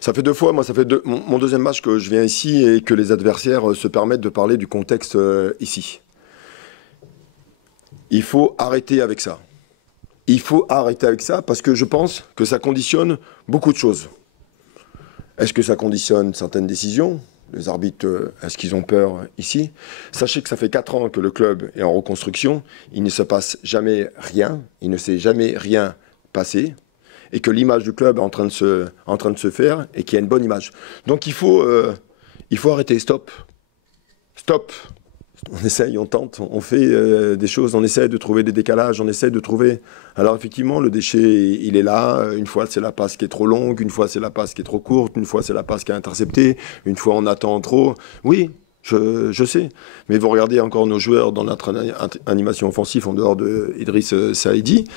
Ça fait 2 fois, moi, ça fait mon deuxième match que je viens ici et que les adversaires se permettent de parler du contexte ici. Il faut arrêter avec ça. Il faut arrêter avec ça parce que je pense que ça conditionne beaucoup de choses. Est-ce que ça conditionne certaines décisions? Les arbitres, est-ce qu'ils ont peur ici? Sachez que ça fait 4 ans que le club est en reconstruction. Il ne se passe jamais rien. Il ne s'est jamais rien passé. Et que l'image du club est en train de se faire et qu'il y a une bonne image. Donc il faut arrêter. Stop. Stop. On essaye, on tente, on fait des choses, on essaie de trouver des décalages, on essaie de trouver... Alors effectivement, le déchet, il est là. Une fois, c'est la passe qui est trop longue, une fois, c'est la passe qui est trop courte, une fois, c'est la passe qui est interceptée, une fois, on attend trop. Oui, je sais. Mais vous regardez encore nos joueurs dans notre animation offensive en dehors de Idriss Saïdi.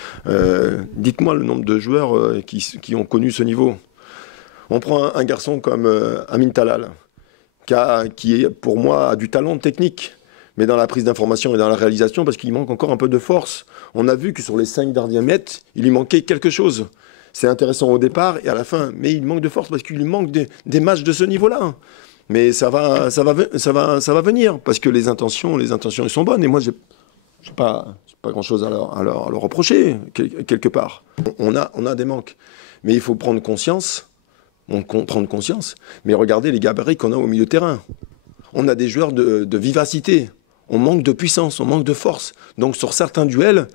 Dites-moi le nombre de joueurs qui ont connu ce niveau. On prend un garçon comme Amin Talal, qui, pour moi, a du talent technique, mais dans la prise d'information et dans la réalisation, parce qu'il manque encore un peu de force. On a vu que sur les 5 derniers mètres, il lui manquait quelque chose. C'est intéressant au départ et à la fin, mais il manque de force parce qu'il lui manque des matchs de ce niveau-là. Mais ça va venir, parce que les intentions, elles sont bonnes. Et moi, j'ai pas grand-chose à leur reprocher, quelque part. On a des manques. Mais il faut prendre conscience, mais regardez les gabarits qu'on a au milieu de terrain. On a des joueurs de vivacité. On manque de puissance, on manque de force. Donc sur certains duels,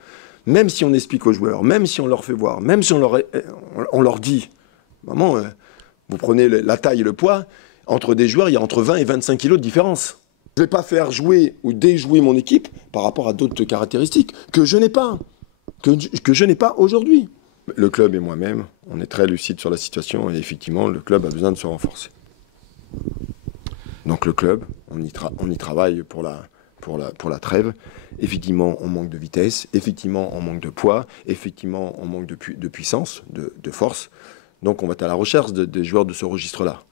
même si on explique aux joueurs, même si on leur fait voir, même si on leur dit, maman, vous prenez la taille et le poids, entre des joueurs, il y a entre 20 et 25 kilos de différence. Je ne vais pas faire jouer ou déjouer mon équipe par rapport à d'autres caractéristiques que je n'ai pas, que je n'ai pas aujourd'hui. Le club et moi-même, on est très lucide sur la situation et effectivement, le club a besoin de se renforcer. Donc le club, on y travaille pour la trêve. Effectivement, on manque de vitesse, effectivement, on manque de poids, effectivement, on manque de puissance, de force. Donc on va être à la recherche des joueurs de ce registre-là.